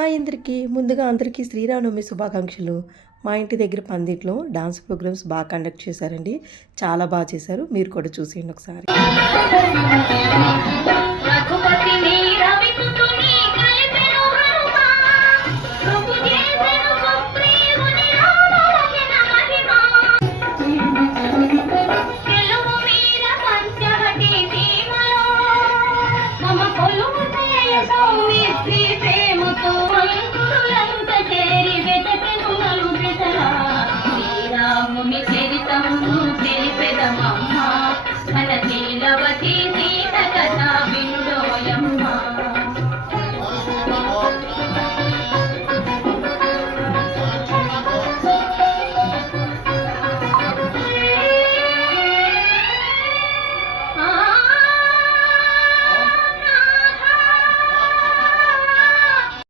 అందరికీ శ్రీరామనవమి శుభాకాంక్షలు. మా ఇంటి దగ్గర పందిట్లో డాన్స్ ప్రోగ్రామ్స్ బాగా కండక్ట్ చేశారండి. చాలా బాగా చేశారు. మీరు కూడా చూసేయండి ఒకసారి. రఘుపతిని